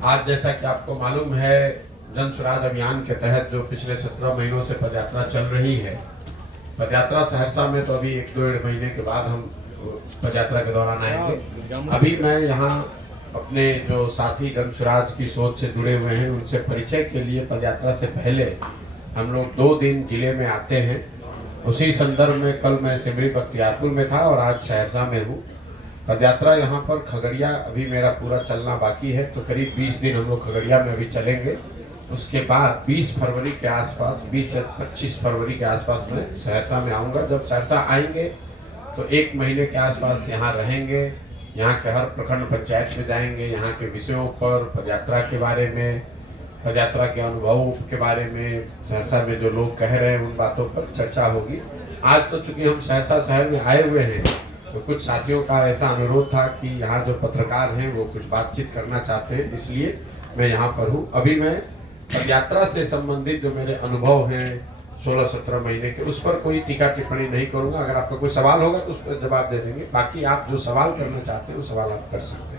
आज जैसा कि आपको मालूम है, जन स्वराज अभियान के तहत जो पिछले 17 महीनों से पदयात्रा चल रही है, पदयात्रा सहरसा में तो अभी 1-1.5 महीने के बाद हम पदयात्रा के दौरान आएंगे। अभी मैं यहाँ अपने जो साथी जन स्वराज की सोच से जुड़े हुए हैं उनसे परिचय के लिए पदयात्रा से पहले हम लोग 2 दिन जिले में आते हैं। उसी संदर्भ में कल मैं सिमरी बख्तियारपुर में था और आज सहरसा में हूँ। पदयात्रा यहाँ पर खगड़िया अभी मेरा पूरा चलना बाकी है, तो करीब 20 दिन हम लोग खगड़िया में अभी चलेंगे। उसके बाद 20 फरवरी के आसपास, 20 से 25 फरवरी के आसपास मैं सहरसा में आऊँगा। जब सहरसा आएंगे तो 1 महीने के आसपास यहाँ रहेंगे, यहाँ के हर प्रखंड पंचायत में जाएंगे, यहाँ के विषयों पर, पदयात्रा के बारे में, पदयात्रा के अनुभवों के बारे में, सहरसा में जो लोग कह रहे हैं उन बातों पर चर्चा होगी। आज तो चूंकि हम सहरसा शहर में आए हुए हैं तो कुछ साथियों का ऐसा अनुरोध था कि यहाँ जो पत्रकार हैं वो कुछ बातचीत करना चाहते हैं, इसलिए मैं यहाँ पर हूँ। अभी मैं पदयात्रा से संबंधित जो मेरे अनुभव हैं 16-17 महीने के, उस पर कोई टीका टिप्पणी नहीं करूँगा। अगर आपका कोई सवाल होगा तो उस पर जवाब दे देंगे, बाकी आप जो सवाल करना चाहते हैं वो सवाल आप कर सकते हैं।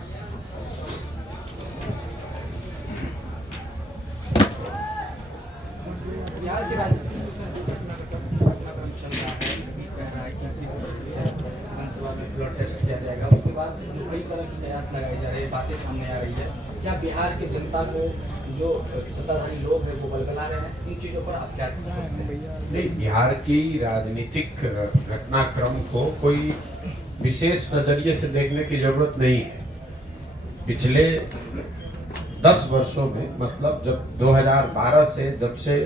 ब्लड टेस्ट किया जाएगा, उसके बाद जो कई तरह की कयास लगाई जा रही है, बातें सामने आ रही है, क्या बिहार की जनता को जो सत्ताधारी लोग हैं वो बलगला रहे हैं, इन चीजों पर आप क्या सोचते हैं? नहीं, बिहार की राजनीतिक घटनाक्रम को कोई विशेष नजरिए से देखने की जरूरत नहीं है। पिछले 10 वर्षों में, मतलब जब 2012 से, जब से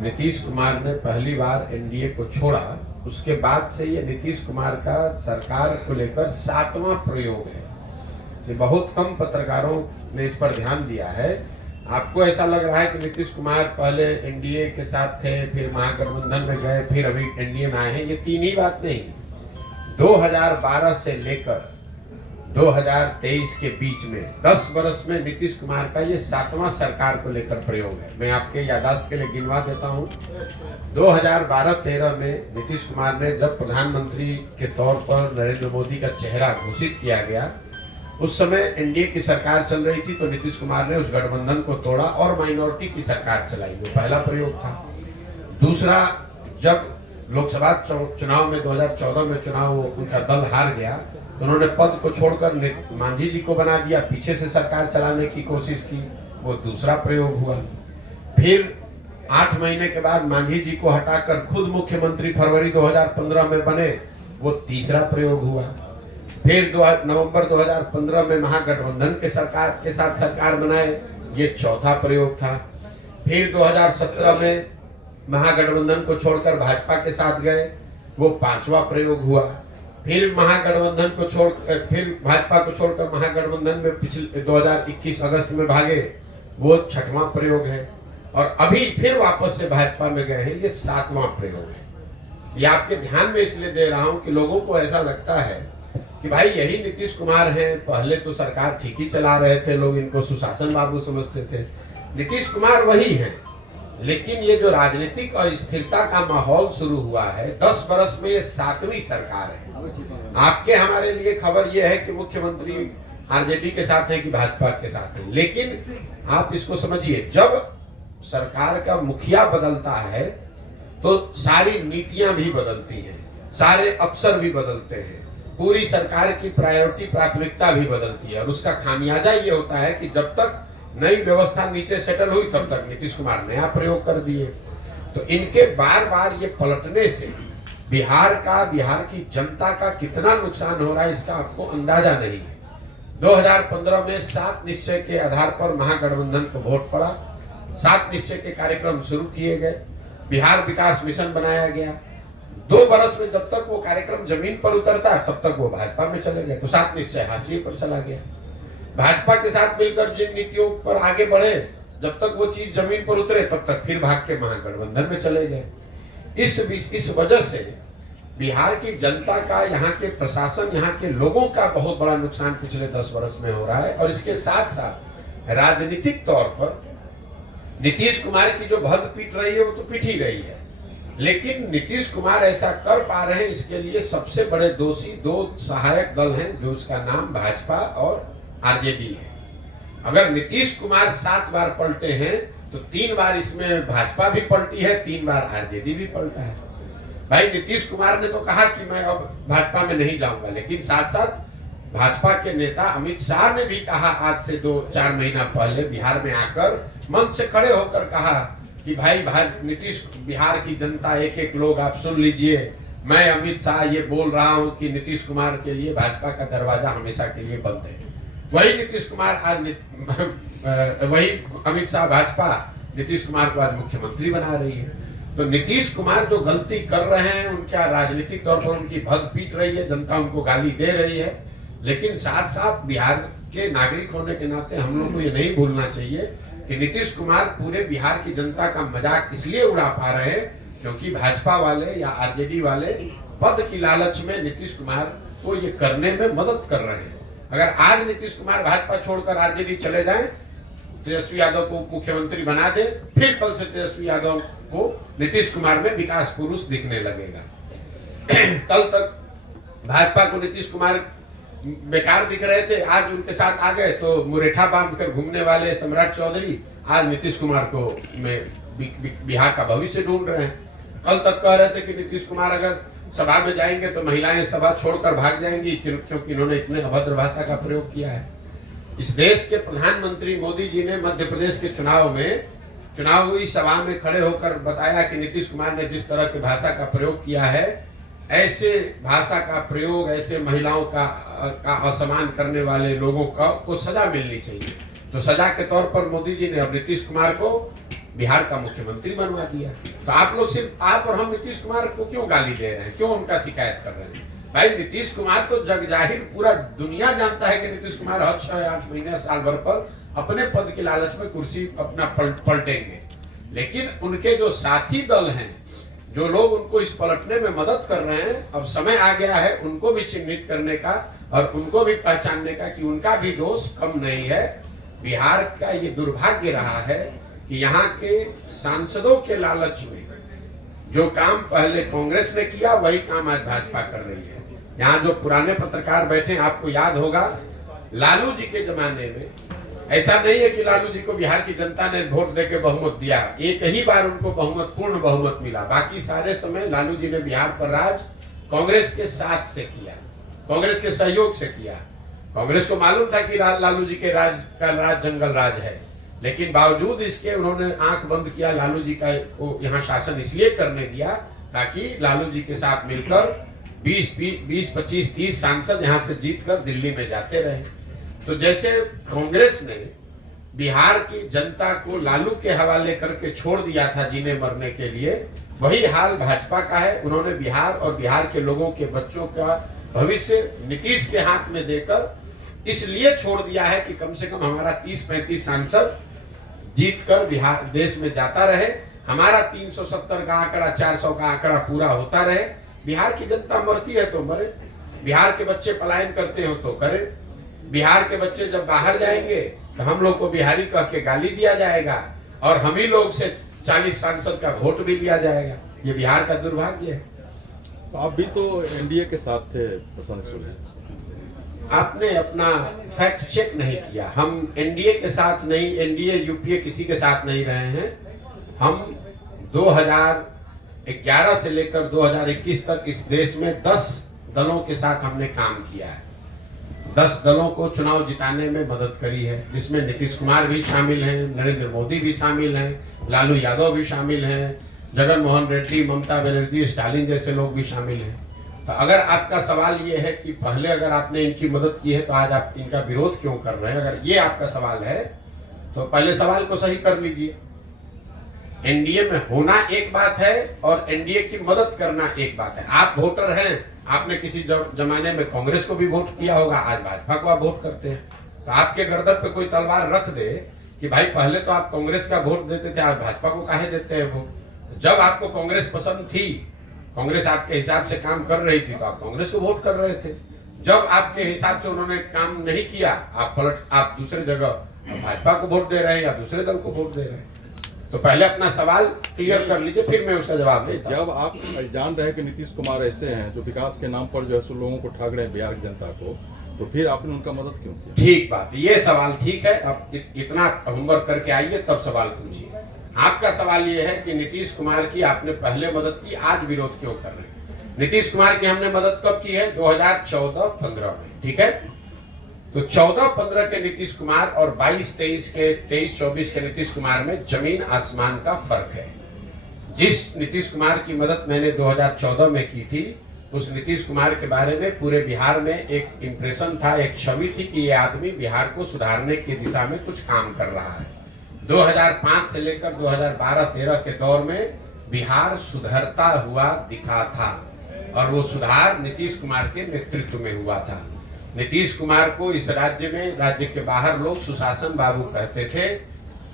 नीतीश कुमार ने पहली बार एनडीए को छोड़ा, उसके बाद से ये नीतीश कुमार का सरकार को लेकर 7वां प्रयोग है। ये बहुत कम पत्रकारों ने इस पर ध्यान दिया है। आपको ऐसा लग रहा है कि नीतीश कुमार पहले एनडीए के साथ थे, फिर महागठबंधन में गए, फिर अभी एनडीए में आए हैं। ये तीन ही बात नहीं। 2012 से लेकर 2023 के बीच में 10 वर्ष में नीतीश कुमार का ये 7वां सरकार को लेकर प्रयोग है। मैं आपके यादाश्त के लिए गिनवा देता हूँ। 2012-13 में नीतीश कुमार ने जब प्रधानमंत्री के तौर पर नरेंद्र मोदी का चेहरा घोषित किया गया, उस समय एनडीए की सरकार चल रही थी, तो नीतीश कुमार ने उस गठबंधन को तोड़ा और माइनॉरिटी की सरकार चलाई। वो पहला प्रयोग था। दूसरा, जब लोकसभा चुनाव में 2014 में चुनाव उनका दल हार गया, तो उन्होंने पद को छोड़कर मांझी जी को बना दिया, पीछे से सरकार चलाने की कोशिश की। वो दूसरा प्रयोग हुआ। फिर 8 महीने के बाद मांझी जी को हटाकर खुद मुख्यमंत्री फरवरी 2015 में बने, वो तीसरा प्रयोग हुआ। फिर नवंबर 2015 में महागठबंधन के साथ सरकार बनाए, ये चौथा प्रयोग था। फिर 2017 में महागठबंधन को छोड़कर भाजपा के साथ गए, वो 5वां प्रयोग हुआ। फिर महागठबंधन को फिर भाजपा को छोड़कर महागठबंधन में पिछले 2021 अगस्त में भागे, वो 6वां प्रयोग है। और अभी फिर वापस से भाजपा में गए हैं, ये 7वां प्रयोग है। ये आपके ध्यान में इसलिए दे रहा हूं कि लोगों को ऐसा लगता है कि भाई यही नीतीश कुमार हैं, पहले तो सरकार ठीक ही चला रहे थे, लोग इनको सुशासन बाबू समझते थे। नीतीश कुमार वही हैं, लेकिन ये जो राजनीतिक अस्थिरता का माहौल शुरू हुआ है, 10 वर्ष में ये 7वीं सरकार है। आपके हमारे लिए खबर ये है कि मुख्यमंत्री आरजेडी के साथ है कि भाजपा के साथ है, लेकिन आप इसको समझिए, जब सरकार का मुखिया बदलता है तो सारी नीतियां भी बदलती हैं, सारे अफसर भी बदलते हैं, पूरी सरकार की प्राथमिकता भी बदलती है। और उसका खामियाजा ये होता है कि जब तक नई व्यवस्था नीचे सेटल हुई, तब तक नीतीश कुमार नया प्रयोग कर दिए। तो इनके बार बार ये पलटने से बिहार की जनता का कितना नुकसान हो रहा है, इसका आपको अंदाजा नहीं है। 2015 में 7 निश्चय के आधार पर महागठबंधन को वोट पड़ा, 7 निश्चय के कार्यक्रम शुरू किए गए, बिहार विकास मिशन बनाया गया। 2 वर्ष में जब तक वो कार्यक्रम जमीन पर उतरता तब तक वो भाजपा में चले गए, तो 7 निश्चय हाशिए पर चला गया। भाजपा के साथ मिलकर जिन नीतियों पर आगे बढ़े, जब तक वो चीज जमीन पर उतरे तब तक फिर भाग के महागठबंधन में चले गए। इस वजह से बिहार की जनता का, यहाँ के प्रशासन, यहाँ के लोगों का बहुत बड़ा नुकसान पिछले 10 वर्ष में हो रहा है। और इसके साथ साथ राजनीतिक तौर पर नीतीश कुमार की जो भद पीट रही है वो तो पीट ही रही है, लेकिन नीतीश कुमार ऐसा कर पा रहे हैं, इसके लिए सबसे बड़े दोषी 2 सहायक दल हैं, जो उसका नाम भाजपा और आरजेडी है। अगर नीतीश कुमार 7 बार पलटे हैं तो 3 बार इसमें भाजपा भी पलटी है, 3 बार आरजेडी भी पलटा है। भाई नीतीश कुमार ने तो कहा कि मैं अब भाजपा में नहीं जाऊंगा, लेकिन साथ साथ भाजपा के नेता अमित शाह ने भी कहा आज से 2-4 महीना पहले बिहार में आकर मंच से खड़े होकर कहा कि भाई नीतीश, बिहार की जनता, एक एक लोग आप सुन लीजिए, मैं अमित शाह ये बोल रहा हूं कि नीतीश कुमार के लिए भाजपा का दरवाजा हमेशा के लिए बंद है। वही नीतीश कुमार आज वही अमित शाह भाजपा नीतीश कुमार को आज मुख्यमंत्री बना रही है। तो नीतीश कुमार जो गलती कर रहे हैं, उनका राजनीतिक तौर पर उनकी भग पीट रही है, जनता उनको गाली दे रही है, लेकिन साथ साथ बिहार के नागरिक होने के नाते हम लोग को ये नहीं भूलना चाहिए कि नीतीश कुमार पूरे बिहार की जनता का मजाक इसलिए उड़ा पा रहे हैं क्योंकि भाजपा वाले या आरजेडी वाले पद की लालच में नीतीश कुमार को ये करने में मदद कर रहे हैं। अगर आज नीतीश कुमार भाजपा छोड़कर आरजेडी चले जाएं, तेजस्वी यादव को मुख्यमंत्री बना दे, फिर कल से तेजस्वी यादव को नीतीश कुमार में विकास पुरुष दिखने लगेगा। कल तक भाजपा को नीतीश कुमार बेकार दिख रहे थे, आज उनके साथ आ गए तो मुरेठा बांधकर घूमने वाले सम्राट चौधरी आज नीतीश कुमार को बिहार का भविष्य ढूंढ रहे हैं। कल तक कह रहे थे कि नीतीश कुमार अगर सभा में जाएंगे तो महिलाएं सभा छोड़कर भाग जाएंगी क्योंकि इन्होंने इतने अभद्र भाषा का प्रयोग किया है। इस देश के प्रधानमंत्री मोदी जी ने मध्य प्रदेश के चुनावी सभा में खड़े होकर बताया कि नीतीश कुमार ने जिस तरह की भाषा का प्रयोग किया है, ऐसे भाषा का प्रयोग, ऐसे महिलाओं का असम्मान करने वाले लोगों को सजा मिलनी चाहिए। तो सजा के तौर पर मोदी जी ने अब नीतीश कुमार को बिहार का मुख्यमंत्री बनवा दिया। तो आप लोग, सिर्फ आप और हम नीतीश कुमार को क्यों गाली दे रहे हैं, क्यों उनका शिकायत कर रहे हैं? भाई नीतीश कुमार तो जग जाहिर पूरा दुनिया जानता है कि नीतीश कुमार हर 6-8 महीने साल भर पर अपने पद की लालच में कुर्सी अपना पलटेंगे, लेकिन उनके जो साथी दल हैं, जो लोग उनको इस पलटने में मदद कर रहे हैं, अब समय आ गया है उनको भी चिन्हित करने का और उनको भी पहचानने का कि उनका भी दोष कम नहीं है। बिहार का ये दुर्भाग्य रहा है कि यहाँ के सांसदों के लालच में जो काम पहले कांग्रेस ने किया वही काम आज भाजपा कर रही है। यहाँ जो पुराने पत्रकार बैठे, आपको याद होगा लालू जी के जमाने में ऐसा नहीं है कि लालू जी को बिहार की जनता ने वोट देके बहुमत दिया, एक ही बार उनको पूर्ण बहुमत मिला। बाकी सारे समय लालू जी ने बिहार पर राज कांग्रेस के साथ से किया, कांग्रेस के सहयोग से किया। कांग्रेस को मालूम था कि लालू जी के राज का राज जंगल राज है, लेकिन बावजूद इसके उन्होंने आंख बंद किया। लालू जी का को यहाँ शासन इसलिए करने दिया ताकि लालू जी के साथ मिलकर 20, 25, 30 सांसद यहाँ से जीतकर दिल्ली में जाते रहे। तो जैसे कांग्रेस ने बिहार की जनता को लालू के हवाले करके छोड़ दिया था जीने मरने के लिए, वही हाल भाजपा का है। उन्होंने बिहार और बिहार के लोगों के बच्चों का भविष्य नीतीश के हाथ में देकर इसलिए छोड़ दिया है कि कम से कम हमारा 30-35 सांसद जीतकर बिहार देश में जाता रहे, हमारा 370 का आंकड़ा, 400 का आंकड़ा पूरा होता रहे। बिहार की जनता मरती है तो मरे, बिहार के बच्चे पलायन करते हो तो करे, बिहार के बच्चे जब बाहर जाएंगे तो हम लोग को बिहारी कह के गाली दिया जाएगा और हम ही लोग से 40 सांसद का वोट भी लिया जाएगा। ये बिहार का दुर्भाग्य है। तो आप भी तो एनडीए के साथ थे प्रशांत सूर्य, आपने अपना फैक्ट चेक नहीं किया। हम एनडीए के साथ नहीं, एनडीए यूपीए किसी के साथ नहीं रहे हैं। हम 2011 से लेकर 2021 तक इस देश में 10 दलों के साथ हमने काम किया है। 10 दलों को चुनाव जिताने में मदद करी है, जिसमें नीतीश कुमार भी शामिल हैं, नरेंद्र मोदी भी शामिल हैं, लालू यादव भी शामिल हैं, जगन मोहन रेड्डी, ममता बनर्जी, स्टालिन जैसे लोग भी शामिल हैं। तो अगर आपका सवाल ये है कि पहले अगर आपने इनकी मदद की है तो आज आप इनका विरोध क्यों कर रहे हैं, अगर ये आपका सवाल है तो पहले सवाल को सही कर लीजिए। एनडीए में होना एक बात है और एनडीए की मदद करना एक बात है। आप वोटर हैं, आपने किसी जमाने में कांग्रेस को भी वोट किया होगा, आज भाजपा को आप वोट करते हैं। तो आपके गर्दन पे कोई तलवार रख दे कि भाई पहले तो आप कांग्रेस का वोट देते थे, आज भाजपा को काहे देते हैं वोट? जब आपको कांग्रेस पसंद थी, कांग्रेस आपके हिसाब से काम कर रही थी तो आप कांग्रेस को वोट कर रहे थे। जब आपके हिसाब से उन्होंने काम नहीं किया, आप दूसरे जगह भाजपा को वोट दे रहे हैं या दूसरे दल को वोट दे रहे हैं। तो पहले अपना सवाल क्लियर कर लीजिए, फिर मैं उसका जवाब देता हूं। जब आप जान रहे हैं कि नीतीश कुमार ऐसे हैं जो विकास के नाम पर जो है सो लोगों को ठग रहे हैं बिहार की जनता को, तो फिर आपने उनका मदद क्यों किया? ठीक बात, ये सवाल ठीक है। अब इतना होमवर्क करके आइए तब सवाल पूछिए। आपका सवाल ये है कि नीतीश कुमार की आपने पहले मदद की, आज विरोध क्यों कर रहे हैं? नीतीश कुमार की हमने मदद कब की है? 2014-15 में, ठीक है। तो 14-15 के नीतीश कुमार और 22-23 के 23-24 के नीतीश कुमार में जमीन आसमान का फर्क है। जिस नीतीश कुमार की मदद मैंने 2014 में की थी, उस नीतीश कुमार के बारे में पूरे बिहार में एक इंप्रेशन था, एक छवि थी कि ये आदमी बिहार को सुधारने की दिशा में कुछ काम कर रहा है। 2005 से लेकर 2012-13 के दौर में बिहार सुधरता हुआ दिखा था और वो सुधार नीतीश कुमार के नेतृत्व में हुआ था। नीतीश कुमार को इस राज्य में, राज्य के बाहर लोग सुशासन बाबू कहते थे।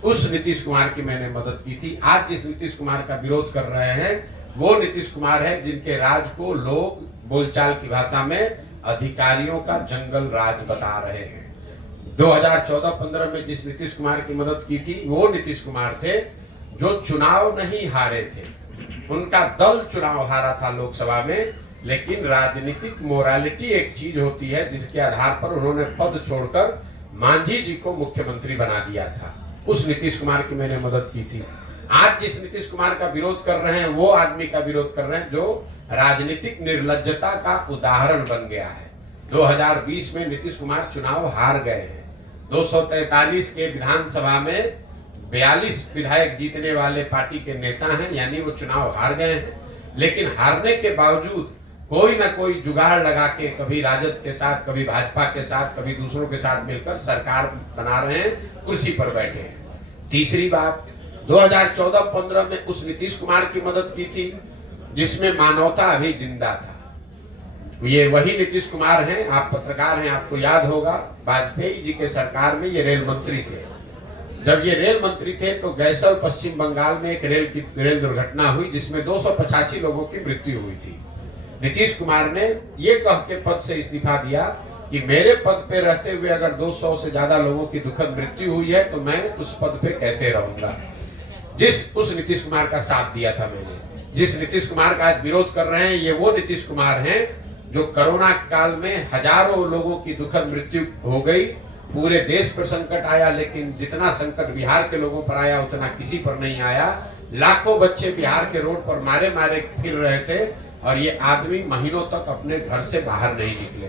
उस नीतीश कुमार की मैंने मदद की थी। आज जिस नीतीश कुमार का विरोध कर रहे हैं वो नीतीश कुमार है जिनके राज को लोग बोलचाल की भाषा में अधिकारियों का जंगल राज बता रहे हैं। 2014-15 में जिस नीतीश कुमार की मदद की थी वो नीतीश कुमार थे जो चुनाव नहीं हारे थे। उनका दल चुनाव हारा था लोकसभा में, लेकिन राजनीतिक मोरालिटी एक चीज होती है जिसके आधार पर उन्होंने पद छोड़कर मांझी जी को मुख्यमंत्री बना दिया था। उस नीतीश कुमार की मैंने मदद की थी। आज जिस नीतीश कुमार का विरोध कर रहे हैं वो आदमी का विरोध कर रहे हैं जो राजनीतिक निर्लज्जता का उदाहरण बन गया है। 2020 में नीतीश कुमार चुनाव हार गए हैं। 243 के विधानसभा में 42 विधायक जीतने वाले पार्टी के नेता हैं, यानी वो चुनाव हार गए हैं। लेकिन हारने के बावजूद कोई ना कोई जुगाड़ लगा के कभी राजद के साथ, कभी भाजपा के साथ, कभी दूसरों के साथ मिलकर सरकार बना रहे हैं, कुर्सी पर बैठे हैं। तीसरी बात, 2014-15 में उस नीतीश कुमार की मदद की थी जिसमें मानवता अभी जिंदा था। ये वही नीतीश कुमार हैं, आप पत्रकार हैं, आपको याद होगा वाजपेयी जी के सरकार में ये रेल मंत्री थे। जब ये रेल मंत्री थे तो गैसल पश्चिम बंगाल में एक रेल दुर्घटना हुई जिसमें 285 लोगों की मृत्यु हुई थी। नीतीश कुमार ने ये कह के पद से इस्तीफा दिया कि मेरे पद पे रहते हुए अगर 200 से ज्यादा लोगों की दुखद मृत्यु हुई है तो मैं उस पद पे कैसे रहूंगा। उस नीतीश कुमार का साथ दिया था मैंने। जिस नीतीश कुमार का आज विरोध कर रहे हैं ये वो नीतीश कुमार हैं जो कोरोना काल में हजारों लोगों की दुखद मृत्यु हो गई, पूरे देश पर संकट आया, लेकिन जितना संकट बिहार के लोगों पर आया उतना किसी पर नहीं आया। लाखों बच्चे बिहार के रोड पर मारे मारे फिर रहे थे और ये आदमी महीनों तक अपने घर से बाहर नहीं निकले।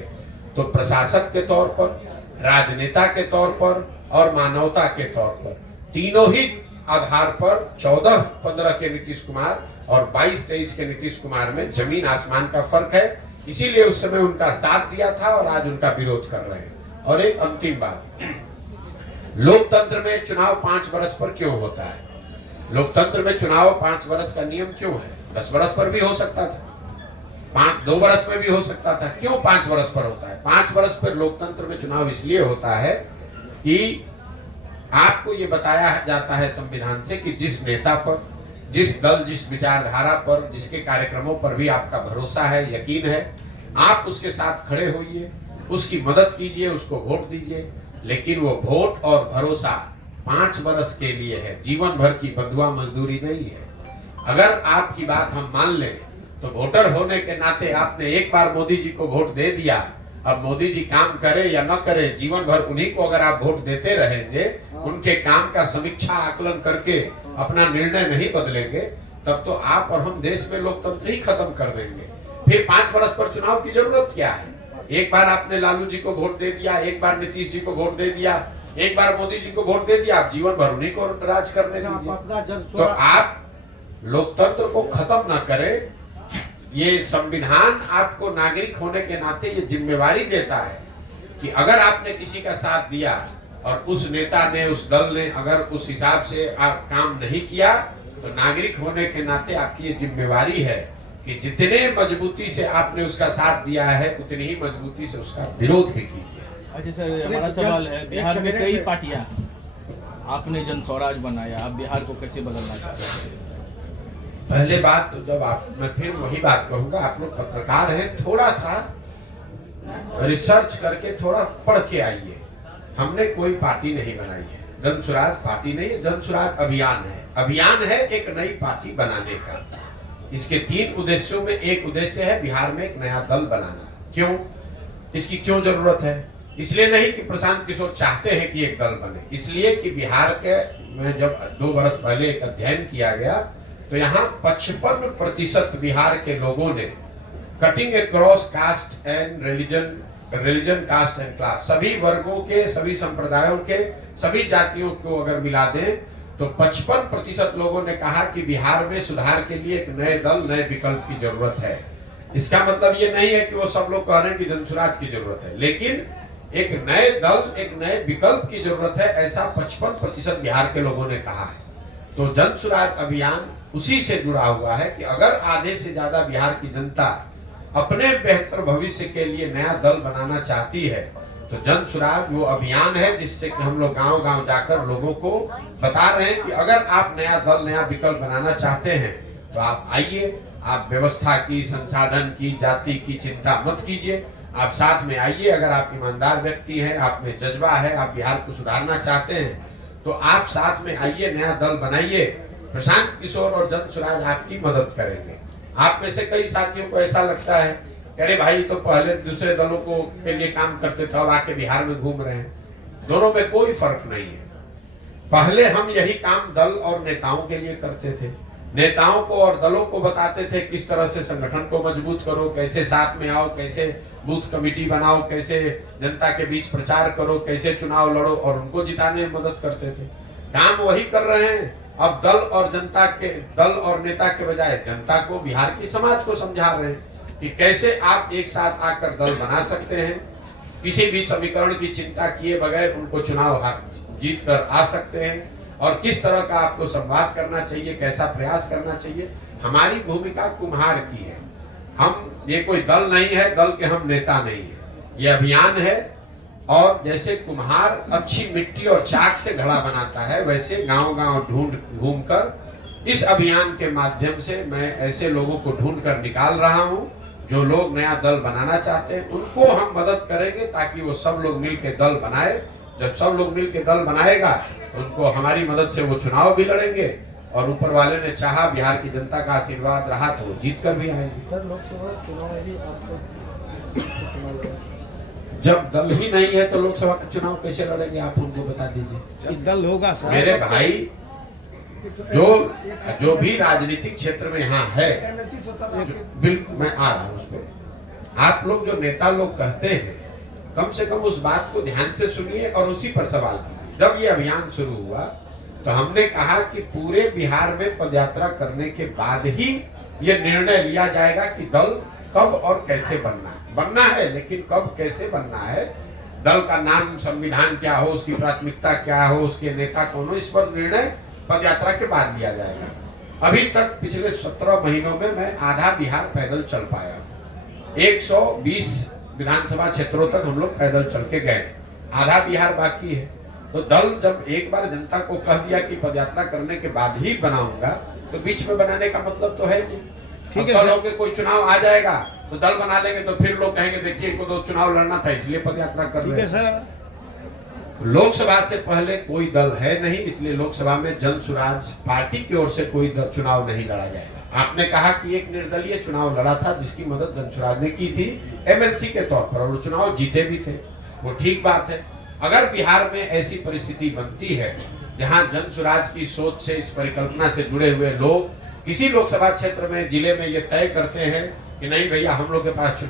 तो प्रशासक के तौर पर, राजनेता के तौर पर और मानवता के तौर पर, तीनों ही आधार पर 14-15 के नीतीश कुमार और 22-23 के नीतीश कुमार में जमीन आसमान का फर्क है। इसीलिए उस समय उनका साथ दिया था और आज उनका विरोध कर रहे हैं। और एक अंतिम बात, लोकतंत्र में चुनाव 5 वर्ष पर क्यों होता है? लोकतंत्र में चुनाव 5 वर्ष का नियम क्यों है? 10 वर्ष पर भी हो सकता था, 2 वर्ष में भी हो सकता था। क्यों 5 वर्ष पर होता है? 5 वर्ष पर लोकतंत्र में चुनाव इसलिए होता है कि आपको ये बताया जाता है संविधान से कि जिस नेता पर, जिस दल, जिस विचारधारा पर, जिसके कार्यक्रमों पर भी आपका भरोसा है, यकीन है, आप उसके साथ खड़े होइए, उसकी मदद कीजिए, उसको वोट दीजिए। लेकिन वो वोट और भरोसा 5 वर्ष के लिए है, जीवन भर की बंधुआ मजदूरी नहीं है। अगर आपकी बात हम मान लें तो वोटर होने के नाते आपने एक बार मोदी जी को वोट दे दिया, अब मोदी जी काम करे या न करे, जीवन भर उन्हीं को अगर आप वोट देते रहेंगे, उनके काम का समीक्षा आकलन करके अपना निर्णय नहीं बदलेंगे, तब तो आप और हम देश में लोकतंत्र ही खत्म कर देंगे। फिर 5 वर्ष पर चुनाव की जरूरत क्या है? एक बार आपने लालू जी को वोट दे दिया, एक बार नीतीश जी को वोट दे दिया, एक बार मोदी जी को वोट दे दिया, आप जीवन भर उन्हीं को राज करने दीजिए। तो आप लोकतंत्र को खत्म ना करें। ये संविधान आपको नागरिक होने के नाते ये जिम्मेवारी देता है कि अगर आपने किसी का साथ दिया और उस नेता ने, उस दल ने अगर उस हिसाब से काम नहीं किया, तो नागरिक होने के नाते आपकी ये जिम्मेवारी है कि जितने मजबूती से आपने उसका साथ दिया है उतनी ही मजबूती से उसका विरोध भी कीजिए। अच्छा सर, हमारा सवाल है, बिहार में कई पार्टियां, आपने जन स्वराज बनाया, आप बिहार को कैसे बदलना चाहते हैं? पहले बात तो जब मैं फिर वही बात कहूंगा, आप लोग पत्रकार हैं, थोड़ा सा रिसर्च करके थोड़ा पढ़ के आइए। हमने कोई पार्टी नहीं बनाई है, जन स्वराज पार्टी नहीं है, जन स्वराज अभियान है। अभियान है एक नई पार्टी बनाने का। इसके 3 उद्देश्यों में एक उद्देश्य है बिहार में एक नया दल बनाना। क्यों? इसकी क्यों जरूरत है? इसलिए नहीं कि प्रशांत किशोर चाहते हैं कि एक दल बने, इसलिए कि बिहार के में जब 2 वर्ष पहले एक अध्ययन किया गया तो यहाँ 55% बिहार के लोगों ने cutting across cast and religion caste and class, सभी वर्गों के, सभी संप्रदायों के, सभी जातियों को अगर मिला दें तो 55% लोगों ने कहा कि बिहार में सुधार के लिए एक नए दल, नए विकल्प की जरूरत है। इसका मतलब ये नहीं है कि वो सब लोग कह रहे हैं कि जनसुराज की जरूरत है, लेकिन एक नए दल, एक नए विकल्प की जरूरत है, ऐसा 55% बिहार के लोगों ने कहा है। तो जनसुराज अभियान उसी से जुड़ा हुआ है कि अगर आधे से ज्यादा बिहार की जनता अपने बेहतर भविष्य के लिए नया दल बनाना चाहती है तो जनसुराज वो अभियान है जिससे कि हम लोग गांव-गांव जाकर लोगों को बता रहे हैं कि अगर आप नया दल, नया विकल्प बनाना चाहते हैं तो आप आइए, आप व्यवस्था की, संसाधन की, जाति की चिंता मत कीजिए, आप साथ में आइए। अगर आप ईमानदार व्यक्ति हैं, आप में जज्बा है, आप बिहार को सुधारना चाहते हैं तो आप साथ में आइए, नया दल बनाइए। प्रशांत किशोर और जनसुराज आपकी मदद करेंगे। आप में से कई साथियों को ऐसा लगता है कि अरे भाई तो पहले दूसरे दलों को के लिए काम करते थे, अब आके बिहार में घूम रहे हैं। दोनों में कोई फर्क नहीं है। पहले हम यही काम दल और नेताओं के लिए करते थे, नेताओं को और दलों को बताते थे किस तरह से संगठन को मजबूत करो, कैसे साथ में आओ, कैसे बूथ कमेटी बनाओ, कैसे जनता के बीच प्रचार करो, कैसे चुनाव लड़ो और उनको जिताने में मदद करते थे। काम वही कर रहे हैं। अब दल और नेता के बजाय जनता को, बिहार की समाज को समझा रहे हैं कि कैसे आप एक साथ आकर दल बना सकते हैं, किसी भी समीकरण की चिंता किए बगैर उनको चुनाव जीत कर आ सकते हैं और किस तरह का आपको संवाद करना चाहिए, कैसा प्रयास करना चाहिए। हमारी भूमिका कुम्हार की है। हम ये कोई दल नहीं है, दल के हम नेता नहीं है, ये अभियान है। और जैसे कुम्हार अच्छी मिट्टी और चाक से घड़ा बनाता है, वैसे गांव-गांव घूमकर इस अभियान के माध्यम से मैं ऐसे लोगों को ढूंढ कर निकाल रहा हूं जो लोग नया दल बनाना चाहते हैं। उनको हम मदद करेंगे ताकि वो सब लोग मिलकर दल बनाए। जब सब लोग मिलकर दल बनाएगा तो उनको हमारी मदद से वो चुनाव भी लड़ेंगे और ऊपर वाले ने चाहा, बिहार की जनता का आशीर्वाद रहा तो जीत कर भी आएंगे। सर, लोकसभा चुनाव में भी आपको जब दल ही नहीं है तो लोकसभा का चुनाव कैसे लड़ेंगे, आप उनको बता दीजिए। दल होगा सर। मेरे भाई, जो भी राजनीतिक क्षेत्र में यहाँ है, बिल्कुल मैं आ रहा हूँ उस पर। आप लोग जो नेता लोग कहते हैं, कम से कम उस बात को ध्यान से सुनिए और उसी पर सवाल कीजिए। जब ये अभियान शुरू हुआ तो हमने कहा कि पूरे बिहार में पदयात्रा करने के बाद ही ये निर्णय लिया जाएगा कि दल कब और कैसे बनना है, लेकिन कब कैसे बनना है, दल का नाम, संविधान क्या हो, उसकी प्राथमिकता क्या हो, उसके नेता कौन हो, इस पर निर्णय पदयात्रा के बाद लिया जाएगा। अभी तक पिछले 17 महीनों में मैं आधा बिहार पैदल चल पाया। 120 विधानसभा क्षेत्रों तक हम लोग पैदल चल के गए, आधा बिहार बाकी है। तो दल जब एक बार जनता को कह दिया कि पदयात्रा करने के बाद ही बनाऊंगा, तो बीच में बनाने का मतलब तो है नहीं। ठीक है, दल होके कोई चुनाव आ जाएगा तो दल बना लेंगे तो फिर लोग कहेंगे देखिए इनको तो चुनाव लड़ना था इसलिए पदयात्रा कर रहे हैं। लोकसभा से पहले कोई दल है नहीं, इसलिए लोकसभा में जनसुराज पार्टी की ओर से कोई चुनाव नहीं लड़ा जाएगा। आपने कहा कि एक निर्दलीय चुनाव लड़ा था जिसकी मदद जनसुराज ने की थी एमएलसी के तौर पर, और वो चुनाव जीते भी थे, वो ठीक बात है। अगर बिहार में ऐसी परिस्थिति बनती है जहां जनसुराज की सोच से, इस परिकल्पना से जुड़े हुए लोग किसी लोकसभा क्षेत्र में, जिले में ये तय करते हैं कि नहीं भैया हम लोग के पास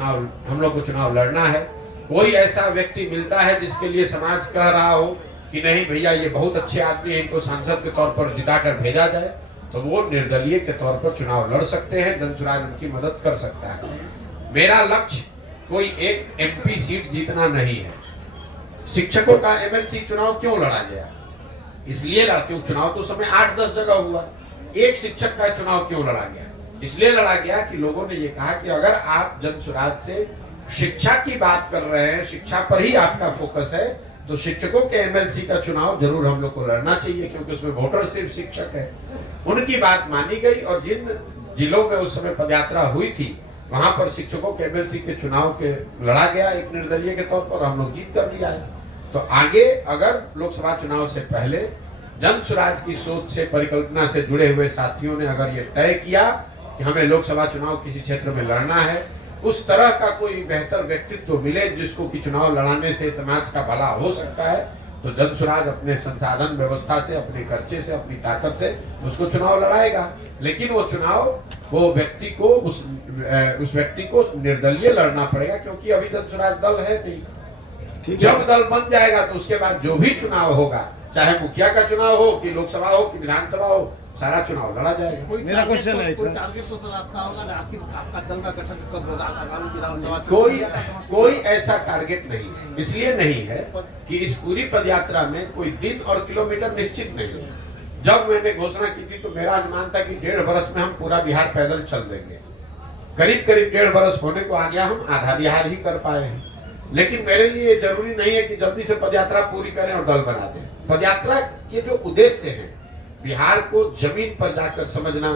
हम लोग को चुनाव लड़ना है, कोई ऐसा व्यक्ति मिलता है जिसके लिए समाज कह रहा हो कि नहीं भैया ये बहुत अच्छे आदमी है, इनको सांसद के तौर पर जिताकर भेजा जाए, तो वो निर्दलीय के तौर पर चुनाव लड़ सकते हैं, जनसुराज उनकी मदद कर सकता है। मेरा लक्ष्य कोई एक एमपी सीट जीतना नहीं है। शिक्षकों का एमएलसी चुनाव क्यों लड़ा गया? इसलिए क्योंकि चुनाव तो समय 8-10 जगह हुआ, एक शिक्षक का चुनाव क्यों लड़ा गया? इसलिए लड़ा गया कि लोगों ने ये कहा कि अगर आप जनसुराज से शिक्षा की बात कर रहे हैं, शिक्षा पर ही आपका फोकस है, तो शिक्षकों के एमएलसी का चुनाव जरूर हम लोग को लड़ना चाहिए, क्योंकि उसमें वोटर सिर्फ शिक्षक है। उनकी बात मानी गई और जिन जिलों में उस समय पदयात्रा हुई थी वहां पर शिक्षकों के एमएलसी के चुनाव के लड़ा गया एक निर्दलीय के तौर पर, हम लोग जीत कर लिया है। तो आगे अगर लोकसभा चुनाव से पहले जनसुराज की सोच से, परिकल्पना से जुड़े हुए साथियों ने अगर ये तय किया कि हमें लोकसभा चुनाव किसी क्षेत्र में लड़ना है, उस तरह का कोई बेहतर व्यक्तित्व मिले जिसको कि चुनाव लड़ाने से समाज का भला हो सकता है, तो जन स्वराज अपने संसाधन व्यवस्था से, अपने खर्चे से, अपनी ताकत से उसको चुनाव लड़ाएगा। लेकिन वो चुनाव वो व्यक्ति को उस व्यक्ति को निर्दलीय लड़ना पड़ेगा, क्योंकि अभी जन स्वराज दल है नहीं। जब दल बन जाएगा तो उसके बाद जो भी चुनाव होगा, चाहे मुखिया का चुनाव हो कि लोकसभा हो कि विधानसभा हो, सारा चुनाव लड़ा जाएगा। मेरा क्वेश्चन है कोई टारगेट तो सर आपका होगा ना, आपका दल का गठन कब होगा आगामी विधानसभा? कोई ऐसा टारगेट नहीं है। इसलिए नहीं है कि इस पूरी पदयात्रा में कोई दिन और किलोमीटर निश्चित नहीं है। जब मैंने घोषणा की थी तो मेरा अनुमान था कि 1.5 वर्ष में हम पूरा बिहार पैदल चल देंगे। करीब 1.5 वर्ष होने को आ गया, हम आधा बिहार ही कर पाए हैं। लेकिन मेरे लिए जरूरी नहीं है कि जल्दी से पदयात्रा पूरी करें और दल बना दें। पदयात्रा के जो उद्देश्य हैं, बिहार को जमीन पर जाकर समझना,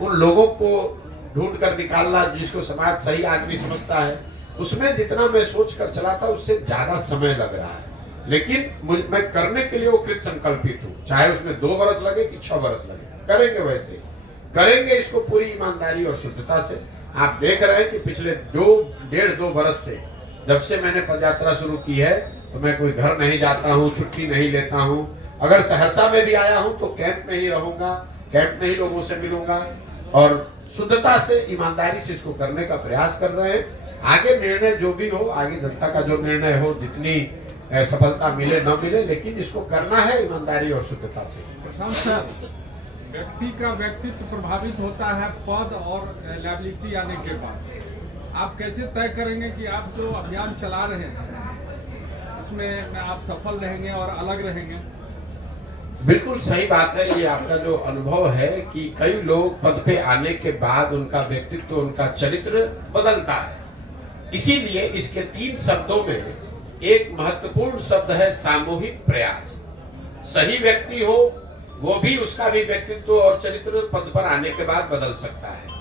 उन लोगों को ढूंढ कर निकालना जिसको समाज सही आदमी समझता है, उसमें जितना मैं सोच कर चला था उससे ज्यादा समय लग रहा है। लेकिन मैं करने के लिए वो कृत संकल्पित हूँ, चाहे उसमें 2 वर्ष लगे कि 6 वर्ष लगे, करेंगे। वैसे करेंगे इसको पूरी ईमानदारी और शुद्धता से। आप देख रहे हैं कि पिछले 1.5-2 वर्ष से जब से मैंने पदयात्रा शुरू की है तो मैं कोई घर नहीं जाता हूँ, छुट्टी नहीं लेता हूँ। अगर सहरसा में भी आया हूँ तो कैंप में ही रहूंगा, कैंप में ही लोगों से मिलूंगा और शुद्धता से, ईमानदारी से इसको करने का प्रयास कर रहे हैं। आगे निर्णय जो भी हो, आगे जनता का जो निर्णय हो, जितनी सफलता मिले न मिले, लेकिन इसको करना है ईमानदारी और शुद्धता से। प्रशांत सर, व्यक्ति का व्यक्तित्व प्रभावित होता है पद और लायबिलिटी आने के बाद। आप कैसे तय करेंगे कि आप जो अभियान चला रहे हैं उसमें आप सफल रहेंगे और अलग रहेंगे? बिल्कुल सही बात है। ये आपका जो अनुभव है कि कई लोग पद पे आने के बाद उनका व्यक्तित्व, उनका चरित्र बदलता है। इसीलिए इसके 3 शब्दों में एक महत्वपूर्ण शब्द है सामूहिक प्रयास। सही व्यक्ति हो, वो भी, उसका भी व्यक्तित्व और चरित्र पद पर आने के बाद बदल सकता है।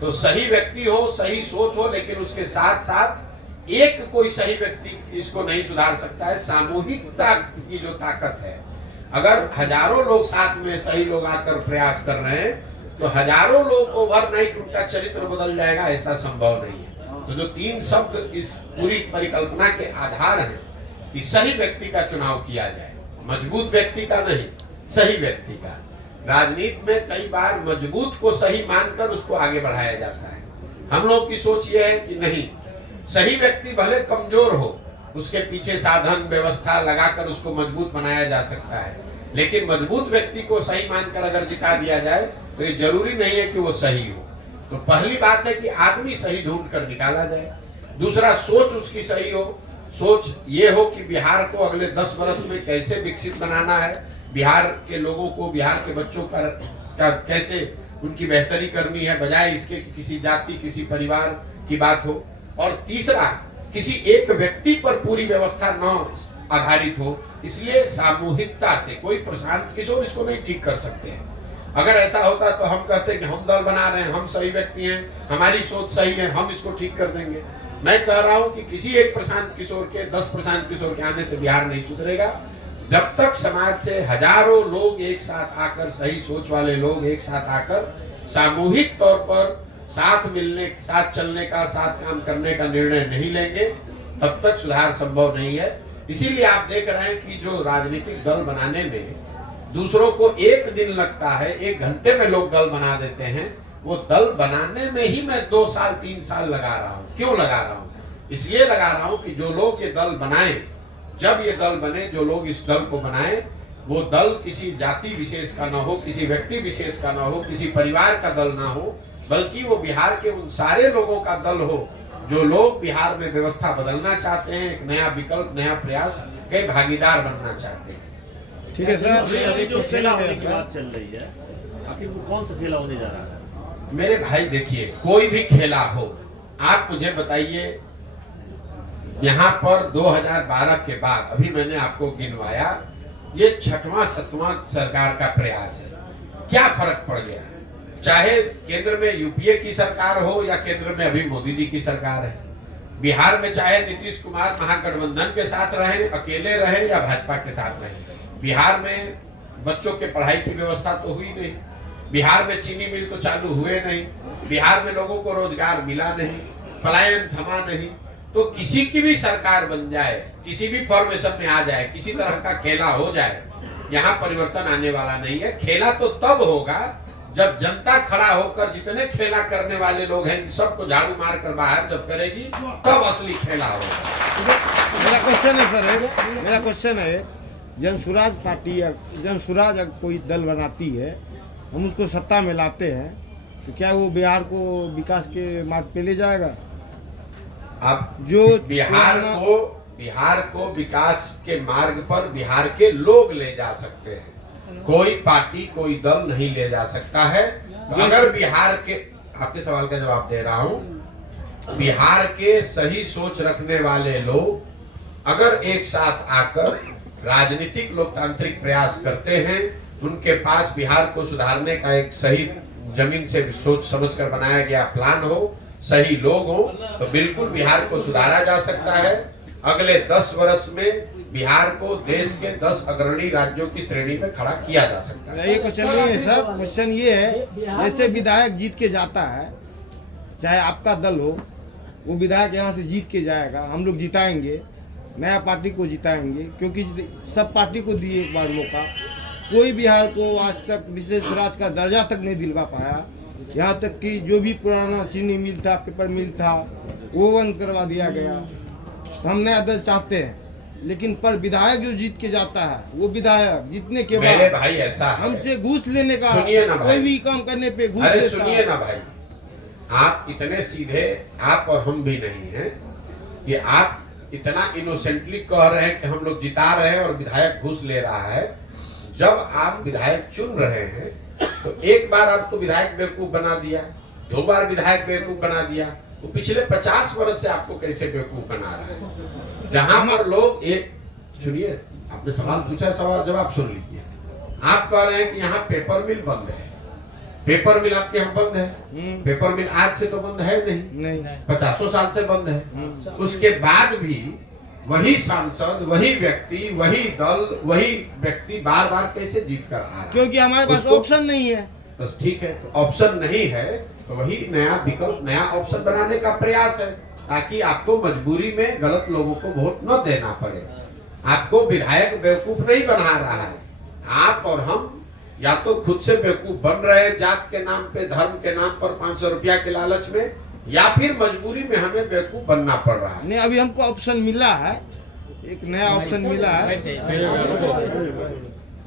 तो सही व्यक्ति हो, सही सोच हो, लेकिन उसके साथ साथ एक कोई सही व्यक्ति इसको नहीं सुधार सकता है। सामूहिकता की जो ताकत है, अगर हजारों लोग साथ में, सही लोग आकर प्रयास कर रहे हैं तो हजारों लोग ओवरनाइट उनका चरित्र बदल जाएगा, ऐसा संभव नहीं है। तो जो 3 शब्द इस पूरी परिकल्पना के आधार हैं कि सही व्यक्ति का चुनाव किया जाए, मजबूत व्यक्ति का नहीं, सही व्यक्ति का। राजनीति में कई बार मजबूत को सही मानकर उसको आगे बढ़ाया जाता है। हम लोग की सोच ये है कि नहीं, सही व्यक्ति भले कमजोर हो, उसके पीछे साधन व्यवस्था लगाकर उसको मजबूत बनाया जा सकता है, लेकिन मजबूत व्यक्ति को सही मानकर अगर जिता दिया जाए तो ये जरूरी नहीं है कि वो सही हो। तो पहली बात है कि आदमी सही ढूंढ कर निकाला जाए। दूसरा, सोच उसकी सही हो। सोच ये हो कि बिहार को अगले 10 वर्ष में कैसे विकसित बनाना है, बिहार के लोगों को, बिहार के बच्चों का कैसे उनकी बेहतरी करनी है, बजाय इसके कि किसी जाति, किसी परिवार की बात हो। और तीसरा, किसी एक व्यक्ति पर पूरी व्यवस्था न आधारित हो। इसलिए सामूहिकता से, कोई प्रशांत किशोर इसको नहीं ठीक कर सकते हैं। अगर ऐसा होता तो हम कहते हैं कि हम दल बना रहे हैं, हम सही व्यक्ति हैं, हमारी सोच सही है, हम इसको ठीक कर देंगे। मैं कह रहा हूं कि किसी एक प्रशांत किशोर के, 10 प्रशांत किशोर के आने से बिहार नहीं सुधरेगा। जब तक समाज से हजारों लोग एक साथ आकर, सही सोच वाले लोग एक साथ आकर सामूहिक तौर पर साथ मिलने, साथ चलने का, साथ काम करने का निर्णय नहीं लेंगे, तब तक सुधार संभव नहीं है। इसीलिए आप देख रहे हैं कि जो राजनीतिक दल बनाने में दूसरों को 1 दिन लगता है, 1 घंटे में लोग दल बना देते हैं, वो दल बनाने में ही मैं 2 साल 3 साल लगा रहा हूँ। क्यों लगा रहा हूँ? इसलिए लगा रहा हूँ कि जो लोग ये दल बनाए, जब ये दल बने, जो लोग इस दल को बनाए, वो दल किसी जाति विशेष का ना हो, किसी व्यक्ति विशेष का ना हो, किसी परिवार का दल ना हो, बल्कि वो बिहार के उन सारे लोगों का दल हो जो लोग बिहार में व्यवस्था बदलना चाहते हैं, एक नया विकल्प, नया प्रयास के भागीदार बनना चाहते हैं। ठीक है सर, अभी जो खेला होने की बात चल रही है, आखिर वो कौन सा खेला होने जा रहा है? मेरे भाई देखिए, कोई भी खेला हो, आप मुझे बताइए, यहाँ पर 2012 के बाद अभी मैंने आपको गिनवाया, ये 6वां 7वां सरकार का प्रयास है। क्या फर्क पड़ गया? चाहे केंद्र में यूपीए की सरकार हो या केंद्र में अभी मोदी जी की सरकार है, बिहार में चाहे नीतीश कुमार महागठबंधन के साथ रहे, अकेले रहे या भाजपा के साथ रहे, बिहार में बच्चों के पढ़ाई की व्यवस्था तो हुई नहीं, बिहार में चीनी मिल तो चालू हुए नहीं, बिहार में लोगों को रोजगार मिला नहीं, पलायन थमा नहीं। तो किसी की भी सरकार बन जाए, किसी भी फॉर्मेशन में आ जाए, किसी तरह का खेला हो जाए, यहाँ परिवर्तन आने वाला नहीं है। खेला तो तब होगा जब जनता खड़ा होकर जितने खेला करने वाले लोग हैं इन सबको झाड़ू मार कर बाहर जब करेगी, तब असली खेला होगा। मेरा क्वेश्चन है सर, मेरा क्वेश्चन है, जनसुराज पार्टी या जनसुराज अगर कोई दल बनाती है, हम उसको सत्ता में लाते हैं, तो क्या वो बिहार को विकास के मार्ग पे ले जाएगा? आप जो बिहार को विकास के मार्ग पर बिहार के लोग ले जा सकते हैं, कोई पार्टी कोई दल नहीं ले जा सकता है। तो अगर बिहार के, आपके सवाल का जवाब दे रहा हूं, बिहार के सही सोच रखने वाले लोग अगर एक साथ आकर राजनीतिक लोकतांत्रिक प्रयास करते हैं, उनके पास बिहार को सुधारने का एक सही जमीन से सोच समझकर बनाया गया प्लान हो, सही लोग हो, तो बिल्कुल बिहार को सुधारा जा सकता है। अगले 10 वर्ष में बिहार को देश के 10 अग्रणी राज्यों की श्रेणी में खड़ा किया जा सकता है। ये क्वेश्चन नहीं है सर, क्वेश्चन ये है, जैसे विधायक जीत के जाता है, चाहे आपका दल हो, वो विधायक यहाँ से जीत के जाएगा, हम लोग जिताएंगे, नया पार्टी को जिताएंगे, क्योंकि सब पार्टी को दिए एक बार मौका। कोई बिहार को आज तक विशेष स्वराज का दर्जा तक नहीं दिलवा पाया। यहाँ तक कि जो भी पुराना चीनी मिल था, पेपर मिल था, वो बंद करवा दिया गया। तो हम नया दल चाहते हैं, लेकिन पर विधायक जो जीत के जाता है, वो विधायक जीतने के मेरे बाद भाई ऐसा है, हमसे घूस लेने का, सुनिए ना भाई, कोई भी काम करने पे घूस अरे लेता सुनिए है। ना भाई, आप इतने सीधे, आप और हम भी नहीं हैं कि आप इतना इनोसेंटली कह रहे हैं कि हम लोग जिता रहे हैं और विधायक घूस ले रहा है। जब आप विधायक चुन रहे हैं तो एक बार आपको विधायक बेवकूफ बना दिया, 2 बार विधायक बेवकूफ बना दिया, तो पिछले 50 वर्ष से आपको कैसे बेवकूफ बना रहा है? जहां पर लोग एक, सुनिए, आपने सवाल पूछा, सवाल जवाब सुन लीजिए। आप कह रहे हैं कि यहाँ पेपर मिल बंद है, पेपर मिल आपके यहाँ बंद है। पेपर मिल आज से तो बंद है नहीं, 50 साल से बंद है। उसके बाद भी वही सांसद, वही व्यक्ति, वही दल, वही व्यक्ति बार बार कैसे जीत कर आ रहा है? क्योंकि हमारे पास उसको- ऑप्शन नहीं है। बस ठीक है, तो ऑप्शन नहीं है तो वही नया विकल्प, नया ऑप्शन बनाने का प्रयास है, ताकि आपको मजबूरी में गलत लोगों को वोट न देना पड़े। आपको विधायक बेवकूफ नहीं बना रहा है, आप और हम या तो खुद से बेवकूफ बन रहे हैं जात के नाम पे, धर्म के नाम पर 500 रुपया के लालच में, या फिर मजबूरी में हमें बेवकूफ बनना पड़ रहा है। नहीं, अभी हमको ऑप्शन मिला है, एक नया ऑप्शन मिला है।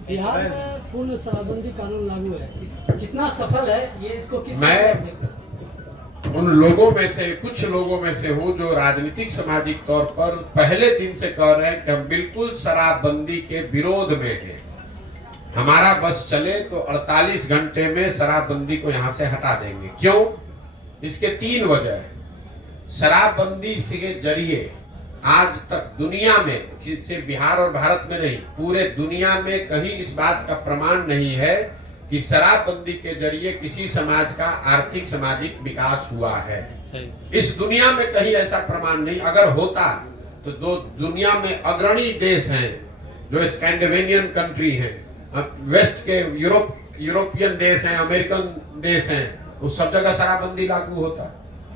बिहार में पूर्ण शराबबंदी कानून लागू है, कितना सफल है ये, इसको किस मैं उन लोगों में से, कुछ लोगों में से हूँ जो राजनीतिक सामाजिक तौर पर पहले दिन से कह रहे हैं कि हम बिल्कुल शराबबंदी के विरोध में हैं। हमारा बस चले तो 48 घंटे में शराबबंदी को यहाँ से हटा देंगे। क्यों? इसके 3 वजह है। शराबबंदी के जरिए आज तक दुनिया में, सिर्फ बिहार और भारत में नहीं, पूरे दुनिया में कहीं इस बात का प्रमाण नहीं है कि शराबबंदी के जरिए किसी समाज का आर्थिक सामाजिक विकास हुआ है। इस दुनिया में कहीं ऐसा प्रमाण नहीं। अगर होता तो दुनिया में अग्रणी देश हैं, जो स्कैंडिनेवियन कंट्री हैं, वेस्ट के यूरोपियन देश हैं, अमेरिकन देश हैं, उस सब जगह शराबबंदी लागू होता।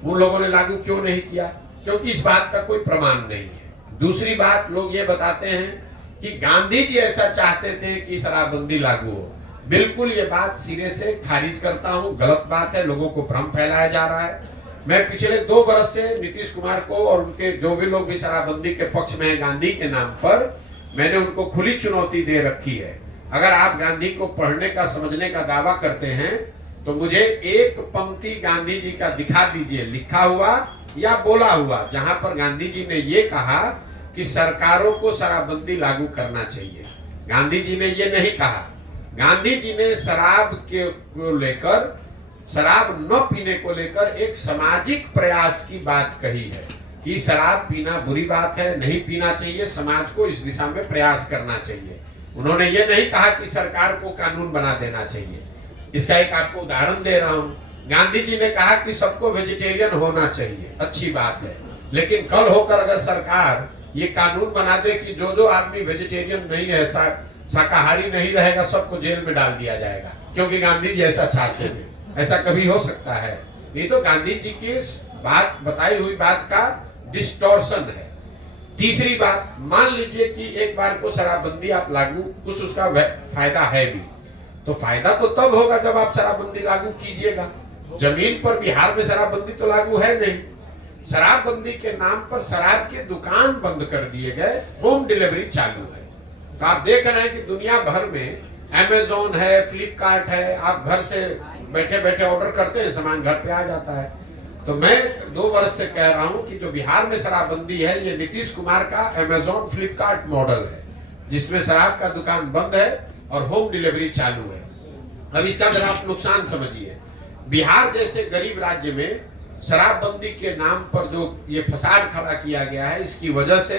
उन लोगों ने लागू क्यों नहीं किया? क्योंकि इस बात का कोई प्रमाण नहीं है। दूसरी बात, लोग ये बताते हैं कि गांधी जी ऐसा चाहते थे कि शराबबंदी लागू हो। बिल्कुल ये बात सिरे से खारिज करता हूं, गलत बात है, लोगों को भ्रम फैलाया जा रहा है। मैं पिछले 2 बरस से नीतीश कुमार को और उनके जो भी लोग भी शराबबंदी के पक्ष में है गांधी के नाम पर, मैंने उनको खुली चुनौती दे रखी है। अगर आप गांधी को पढ़ने का, समझने का दावा करते हैं तो मुझे एक पंक्ति गांधी जी का दिखा दीजिए, लिखा हुआ या बोला हुआ, जहां पर गांधी जी ने ये कहा कि सरकारों को शराबबंदी लागू करना चाहिए। गांधी जी ने ये नहीं कहा। गांधी जी ने शराब को लेकर, शराब न पीने को लेकर एक सामाजिक प्रयास की बात कही है कि शराब पीना बुरी बात है, नहीं पीना चाहिए, समाज को इस दिशा में प्रयास करना चाहिए। उन्होंने ये नहीं कहा कि सरकार को कानून बना देना चाहिए। इसका एक आपको उदाहरण दे रहा हूँ। गांधी जी ने कहा कि सबको वेजिटेरियन होना चाहिए, अच्छी बात है, लेकिन कल होकर अगर सरकार ये कानून बना दे कि जो आदमी वेजिटेरियन नहीं है, शाकाहारी नहीं रहेगा, सबको जेल में डाल दिया जाएगा, क्योंकि गांधी जी ऐसा चाहते थे, ऐसा कभी हो सकता है? ये तो गांधी जी के बात बताई हुई बात का डिस्टॉर्शन है। तीसरी बात, मान लीजिए कि एक बार को शराबबंदी आप लागू, कुछ उसका फायदा है भी, तो फायदा तो तब होगा जब आप शराबबंदी लागू कीजिएगा। जमीन पर बिहार में शराबबंदी तो लागू है नहीं। शराबबंदी के नाम पर शराब के दुकान बंद कर दिए गए, होम डिलीवरी चालू है। तो आप देख रहे हैं कि दुनिया भर में अमेजोन है, फ्लिपकार्ट है, आप घर से बैठे बैठे ऑर्डर करते हैं, सामान घर पे आ जाता है। तो मैं 2 वर्ष से कह रहा हूं कि जो बिहार में शराबबंदी है, ये नीतीश कुमार का अमेजोन फ्लिपकार्ट मॉडल है, जिसमें शराब का दुकान बंद है और होम डिलीवरी चालू है। अब इसका जरा आप नुकसान समझिए। बिहार जैसे गरीब राज्य में शराबबंदी के नाम पर जो ये फसाद खड़ा किया गया है, इसकी वजह से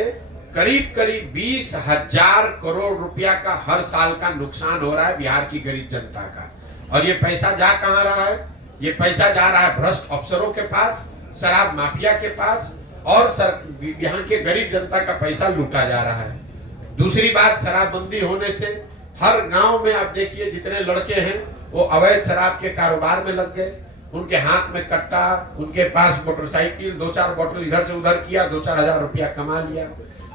करीब करीब 20,000 करोड़ रुपया का हर साल का नुकसान हो रहा है बिहार की गरीब जनता का। और ये पैसा जा कहां रहा है? ये पैसा जा रहा है भ्रष्ट अफसरों के पास, शराब माफिया के पास, और यहाँ के गरीब जनता का पैसा लूटा जा रहा है। दूसरी बात, शराबबंदी होने से हर गांव में आप देखिए जितने लड़के हैं वो अवैध शराब के कारोबार में लग गए। उनके हाथ में कट्टा, उनके पास मोटरसाइकिल, 2-4 बोतल इधर से उधर किया, 2-4 हजार रुपया कमा लिया।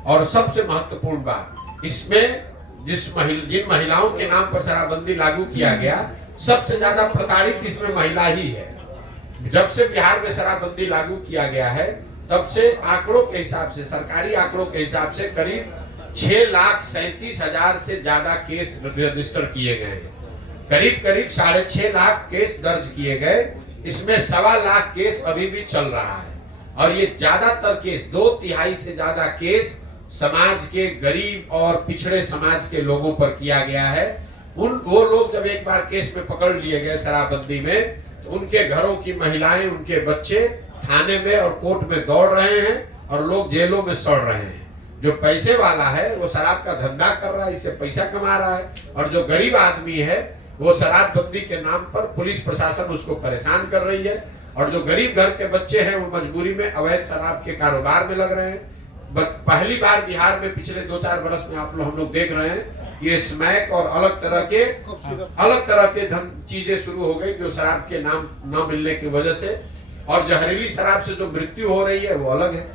और सबसे महत्वपूर्ण बात, इसमें जिन महिलाओं के नाम पर शराबबंदी लागू किया गया, सबसे ज्यादा प्रताड़ित इसमें महिला ही है। जब से बिहार में शराबबंदी लागू किया गया है, तब से आंकड़ों के हिसाब से, सरकारी आंकड़ों के हिसाब से करीब 6,37,000 से ज्यादा केस रजिस्टर किए गए हैं। करीब करीब 6.5 लाख केस दर्ज किए गए। इसमें 1.25 लाख केस अभी भी चल रहा है। और ये ज्यादातर केस, 2/3 से ज्यादा केस समाज के गरीब और पिछड़े समाज के लोगों पर किया गया है। वो लोग जब एक बार केस में पकड़ लिए गए शराबबंदी में, तो उनके घरों की महिलाएं, उनके बच्चे थाने में और कोर्ट में दौड़ रहे हैं और लोग जेलों में सड़ रहे हैं। जो पैसे वाला है वो शराब का धंधा कर रहा है, इससे पैसा कमा रहा है, और जो गरीब आदमी है वो शराबबंदी के नाम पर पुलिस प्रशासन उसको परेशान कर रही है। और जो गरीब घर के बच्चे हैं वो मजबूरी में अवैध शराब के कारोबार में लग रहे हैं। पहली बार बिहार में पिछले 2-4 वर्ष में हम लोग देख रहे हैं कि ये स्मैक और अलग तरह के चीजें शुरू हो गई, जो शराब के नाम न मिलने की वजह से। और जहरीली शराब से जो मृत्यु हो रही है वो अलग है।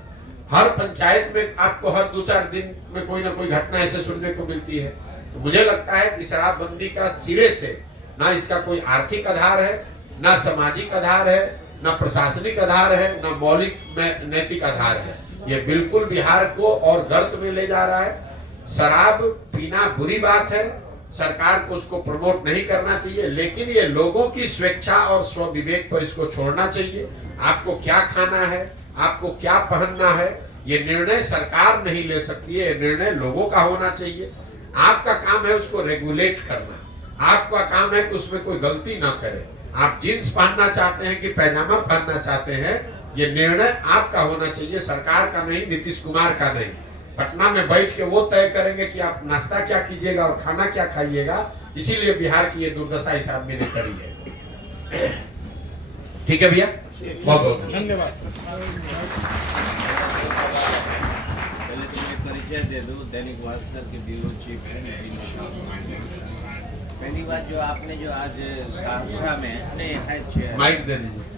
हर पंचायत में आपको हर 2-4 दिन में कोई ना कोई घटना ऐसे सुनने को मिलती है। तो मुझे लगता है कि शराबबंदी का सिरे से ना इसका कोई आर्थिक आधार है, ना सामाजिक आधार है, ना प्रशासनिक आधार है, ना मौलिक नैतिक आधार है। ये बिल्कुल बिहार को और गर्त में ले जा रहा है। शराब पीना बुरी बात है, सरकार को उसको प्रमोट नहीं करना चाहिए, लेकिन ये लोगों की स्वेच्छा और स्वविवेक पर इसको छोड़ना चाहिए। आपको क्या खाना है, आपको क्या पहनना है, ये निर्णय सरकार नहीं ले सकती है, ये निर्णय लोगों का होना चाहिए। आपका काम है उसको रेगुलेट करना, आपका काम है कि उसमें कोई गलती ना करे। आप जींस पहनना चाहते हैं कि पैजामा पहनना चाहते हैं, ये निर्णय आपका होना चाहिए, सरकार का नहीं, नीतीश कुमार का नहीं। पटना में बैठ के वो तय करेंगे कि आप नाश्ता क्या कीजिएगा और खाना क्या खाइएगा। इसीलिए बिहार की ये दुर्दशा इस आदमी ने करी है। ठीक है भैया, बहुत बहुत धन्यवाद। पहले तो मैं परिचय दे दूं, दैनिक भास्कर के ब्यूरो चीफ हैं। पहली बात जो आपने जो आज सहरसा में माइक दे दीजिए।